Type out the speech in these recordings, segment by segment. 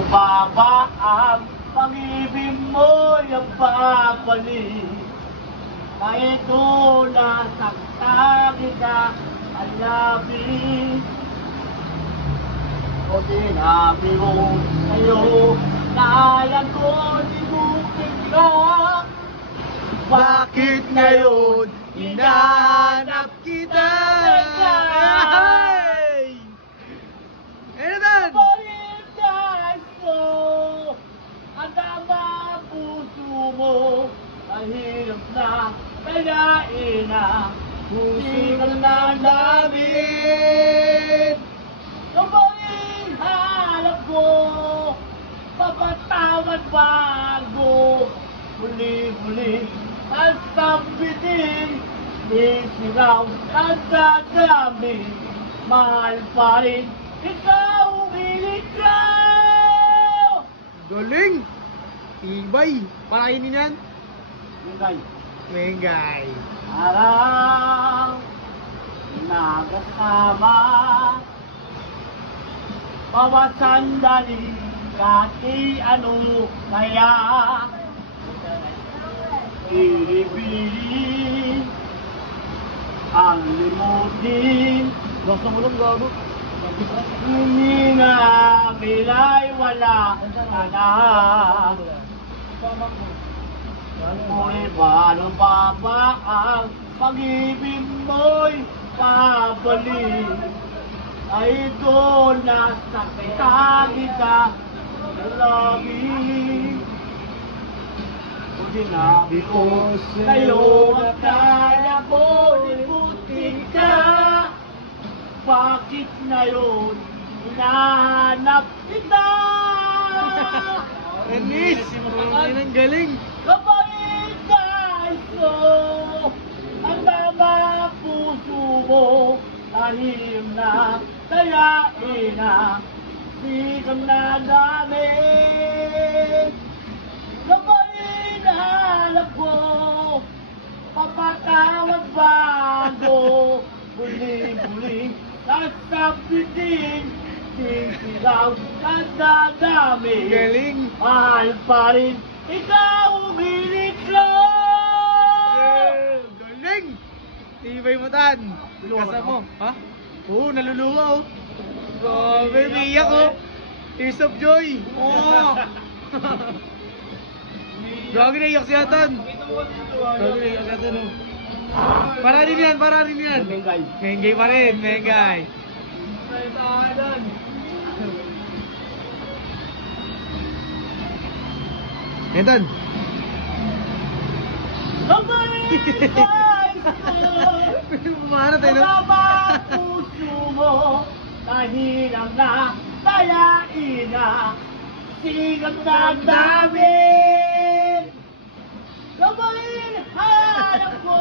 Paano ba ang pag-ibig mo'y ang babalik? Na ito nasaktan kita, alabing. O sinabi mo sa'yo na alam ko di mo ka. Bakit ngayon hinahanap kita? Ay! Ano dan? Parindas mo ang tama puso mo. Mahirap na kayain na pusikan na namin. Kabaling halap ko, papatawad bago muli-muli at sambitin. Sisiraw at dadami, mahal pa rin ikaw, ikaw! Galing! Ibay! Pakainin yan? Mengay, Mengay. araw nagasama, bawat sandali, kahit ano kaya ibigin ang limutin. Gusto mo lang gago? Hindi na bilay wala ka na. Ngunit paano ba ang pag-ibig mo'y pabalik? Ay doon na saktan kita lagi. Kung sinabi ko sa'yo na kaya ko limutin ka, bakit ngayon hinahanap kita? Anis! Ang galing! Kapag guys ko, ang tama puso mo, tahim na, kayain na, di ka na namin. Kapag hinahanap ko, papatawad bago, muli-muli, sasabitin, sisigaw, nadadami. Galing! Mahal pa rin, ikaw umilit lang! Galing! Tibay mo tan! Kasa mo, ha? Oo, naluluwa oh! Grabe, umiiyak oh! Tears of joy! Oo! Grabe, naiyak siya tan! Grabe, naiyak siya tan oh! Para rin yan, para rin yan! Mengay. Mengay pa rin, Mengay! Yan tan! Pumara tayo no? Kasama puso mo, tahirang na, kayain na, sigang na namin. Gawin hanap ko,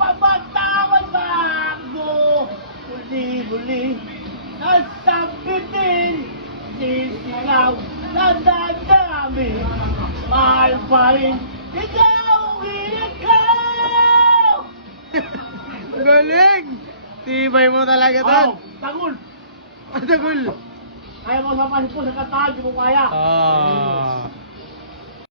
papatawad bago, muli-muli, at sambitin, sisigaw na dadami, mahal pa rin, ikaw, ikaw! Galing! Tibay mo talaga tan! Oh, tagul! Ang tagul! Kaya mo sa pasipos sa kataan, di mo kaya. Ah.